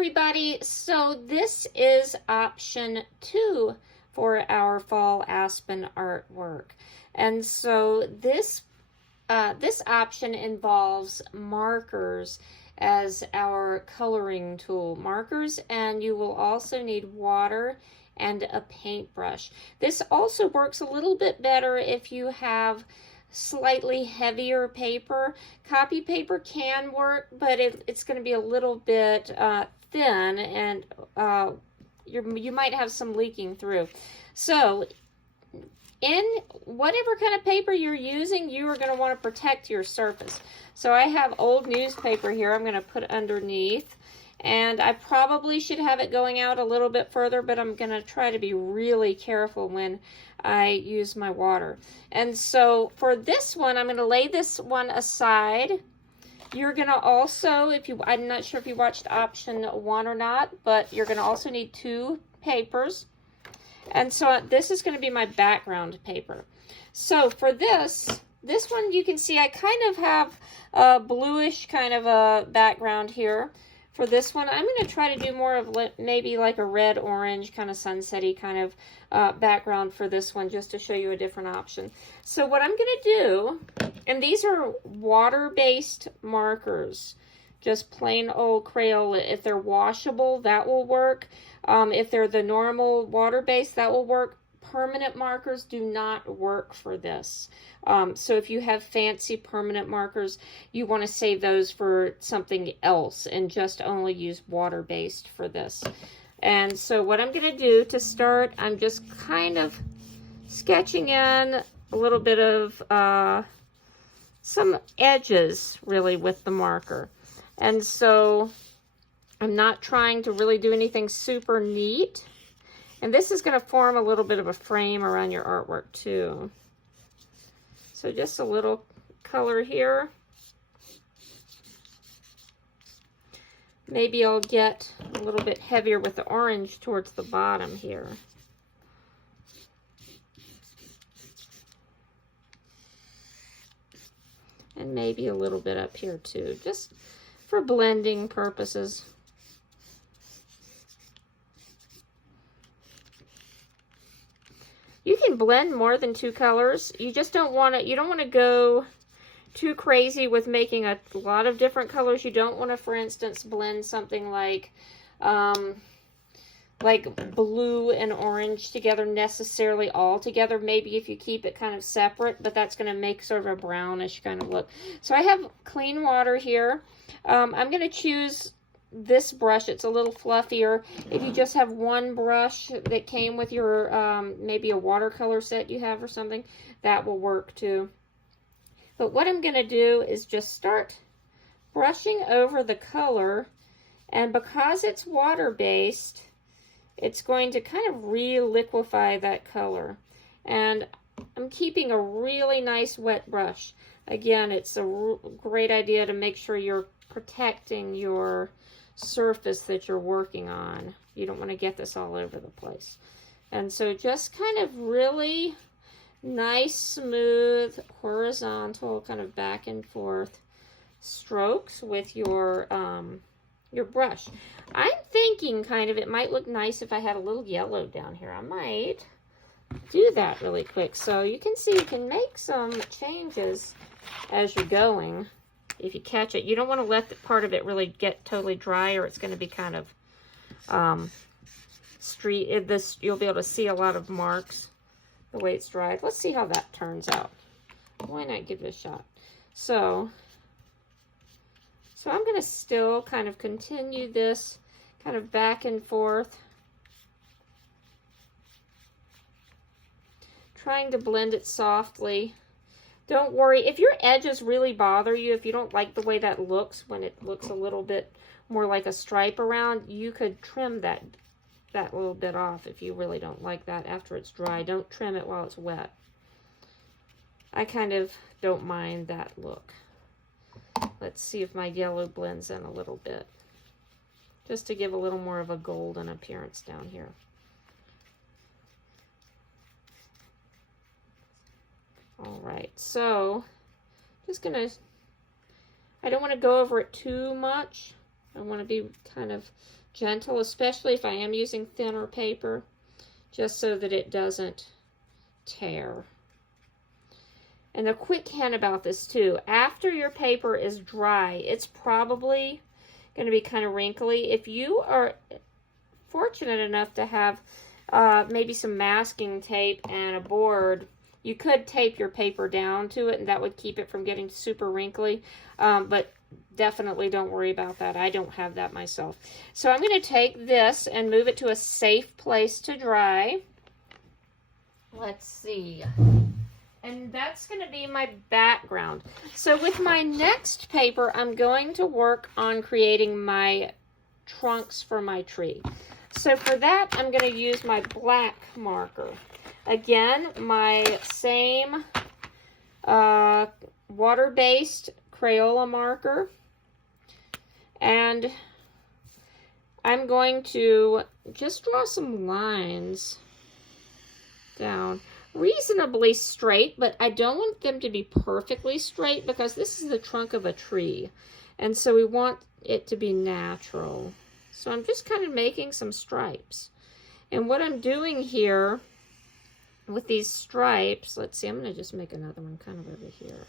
everybody. So this is option 2 for our fall Aspen artwork. And so this option involves markers as our coloring tool. Markers, and you will also need water and a paintbrush. This also works a little bit better if you have slightly heavier paper. Copy paper can work, but it's going to be a little bit thin, and you might have some leaking through. So in whatever kind of paper you're using, you are going to want to protect your surface. So I have old newspaper here I'm going to put underneath, and I probably should have it going out a little bit further, but I'm going to try to be really careful when I use my water. And so for this one, I'm going to lay this one aside. You're going to also, I'm not sure if you watched option 1 or not, but you're going to also need 2 papers. And so this is going to be my background paper. So for this one, you can see I kind of have a bluish kind of a background here. For this one, I'm going to try to do more of maybe like a red-orange kind of sunsetty kind of background for this one, just to show you a different option. So what I'm going to do, and these are water-based markers, just plain old Crayola. If they're washable, that will work. If they're the normal water-based, that will work. Permanent markers do not work for this. So if you have fancy permanent markers, you want to save those for something else and just only use water-based for this. And so what I'm going to do to start, I'm just kind of sketching in a little bit of some edges really with the marker. And so I'm not trying to really do anything super neat. And this is going to form a little bit of a frame around your artwork too. So just a little color here. Maybe I'll get a little bit heavier with the orange towards the bottom here. And maybe a little bit up here too, just for blending purposes. You can blend more than 2 colors. You just don't want to, you don't want to go too crazy with making a lot of different colors. You don't want to, for instance, blend something like blue and orange together necessarily all together. Maybe if you keep it kind of separate, but that's going to make sort of a brownish kind of look. So I have clean water here. I'm going to choose this brush. It's a little fluffier. If you just have one brush that came with your maybe a watercolor set you have or something, that will work too. But what I'm going to do is just start brushing over the color, and because it's water-based, it's going to kind of re-liquefy that color. And I'm keeping a really nice wet brush. Again, it's a great idea to make sure you're protecting your surface that you're working on. You don't want to get this all over the place. And so just kind of really nice, smooth, horizontal, kind of back and forth strokes with your brush. I'm thinking kind of it might look nice if I had a little yellow down here. I might do that really quick. So you can see you can make some changes as you're going. If you catch it, you don't want to let the part of it really get totally dry, or it's going to be kind of you'll be able to see a lot of marks the way it's dried. Let's see how that turns out. Why not give it a shot? So I'm going to still kind of continue this kind of back and forth, trying to blend it softly. Don't worry, if your edges really bother you, if you don't like the way that looks, when it looks a little bit more like a stripe around, you could trim that little bit off if you really don't like that after it's dry. Don't trim it while it's wet. I kind of don't mind that look. Let's see if my yellow blends in a little bit, just to give a little more of a golden appearance down here. All right, so just gonna, I don't want to go over it too much, I want to be kind of gentle, especially if I am using thinner paper, just so that it doesn't tear. And a quick hint about this too, after your paper is dry, it's probably going to be kind of wrinkly. If you are fortunate enough to have maybe some masking tape and a board, you could tape your paper down to it, and that would keep it from getting super wrinkly. But definitely don't worry about that. I don't have that myself. So I'm going to take this and move it to a safe place to dry. Let's see. And that's going to be my background. So with my next paper, I'm going to work on creating my trunks for my tree. So for that, I'm going to use my black marker. Again, my same water-based Crayola marker. And I'm going to just draw some lines down. Reasonably straight, but I don't want them to be perfectly straight because this is the trunk of a tree. And so we want it to be natural. So I'm just kind of making some stripes. And what I'm doing here with these stripes, let's see, I'm going to just make another one kind of over here.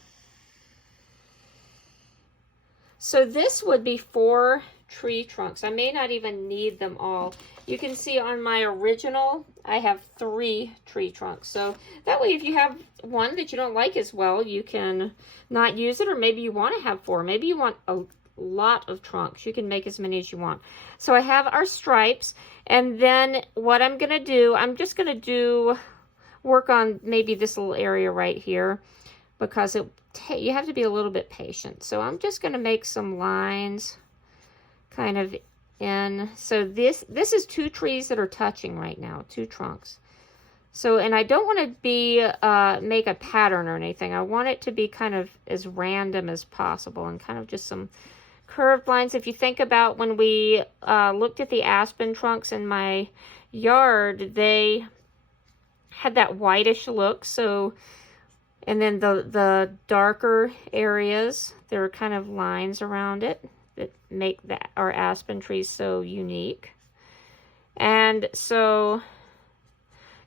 So this would be 4 tree trunks. I may not even need them all. You can see on my original, I have 3 tree trunks. So that way, if you have one that you don't like as well, you can not use it, or maybe you want to have 4. Maybe you want a lot of trunks. You can make as many as you want. So I have our stripes, and then what I'm going to do, I'm just going to work on maybe this little area right here, because you have to be a little bit patient. So I'm just going to make some lines kind of in. So this is 2 trees that are touching right now, 2 trunks. So, and I don't want to be make a pattern or anything. I want it to be kind of as random as possible and kind of just some curved lines. If you think about when we looked at the aspen trunks in my yard, they had that whitish look. So, and then the darker areas, there are kind of lines around it that make our aspen trees so unique. And so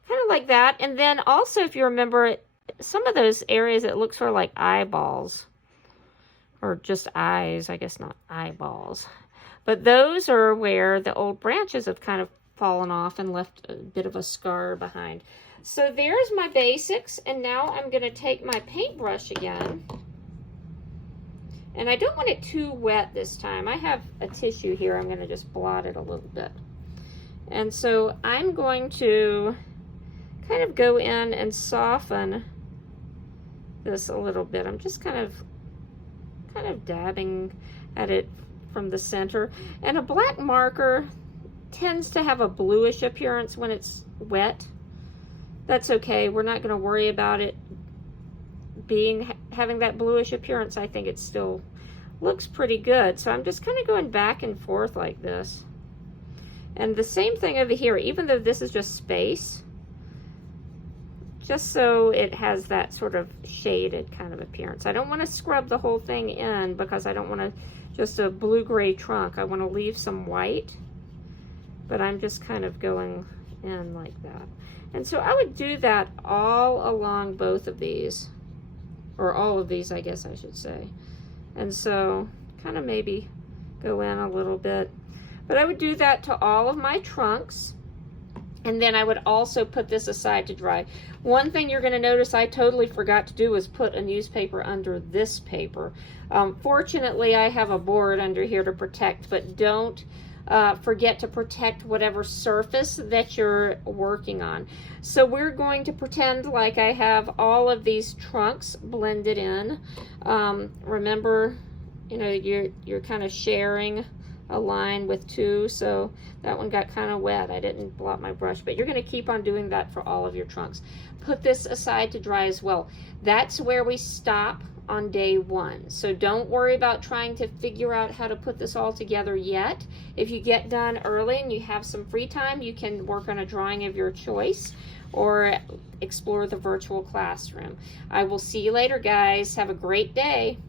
kind of like that. And then also, if you remember, some of those areas, it looks sort of like eyeballs, or just eyes, I guess, not eyeballs. But those are where the old branches have kind of fallen off and left a bit of a scar behind. So there's my basics, and now I'm going to take my paintbrush again. And I don't want it too wet this time. I have a tissue here. I'm going to just blot it a little bit. And so I'm going to kind of go in and soften this a little bit. I'm just kind of dabbing at it from the center. And a black marker tends to have a bluish appearance when it's wet. That's okay. We're not going to worry about it having that bluish appearance. I think it still looks pretty good. So I'm just kind of going back and forth like this. And the same thing over here, even though this is just space, just so it has that sort of shaded kind of appearance. I don't want to scrub the whole thing in because I don't want to just a blue-gray trunk. I want to leave some white, but I'm just kind of going in like that. And so I would do that all along both of these, or all of these, I guess I should say. And so kind of maybe go in a little bit. But I would do that to all of my trunks. And then I would also put this aside to dry. One thing you're going to notice I totally forgot to do was put a newspaper under this paper. Fortunately, I have a board under here to protect, but don't forget to protect whatever surface that you're working on. So we're going to pretend like I have all of these trunks blended in. Remember, you know, you're kind of sharing a line with 2, so that one got kind of wet. I didn't blot my brush, but you're going to keep on doing that for all of your trunks. Put this aside to dry as well. That's where we stop on day 1. So don't worry about trying to figure out how to put this all together yet. If you get done early and you have some free time, you can work on a drawing of your choice or explore the virtual classroom. I will see you later, guys. Have a great day.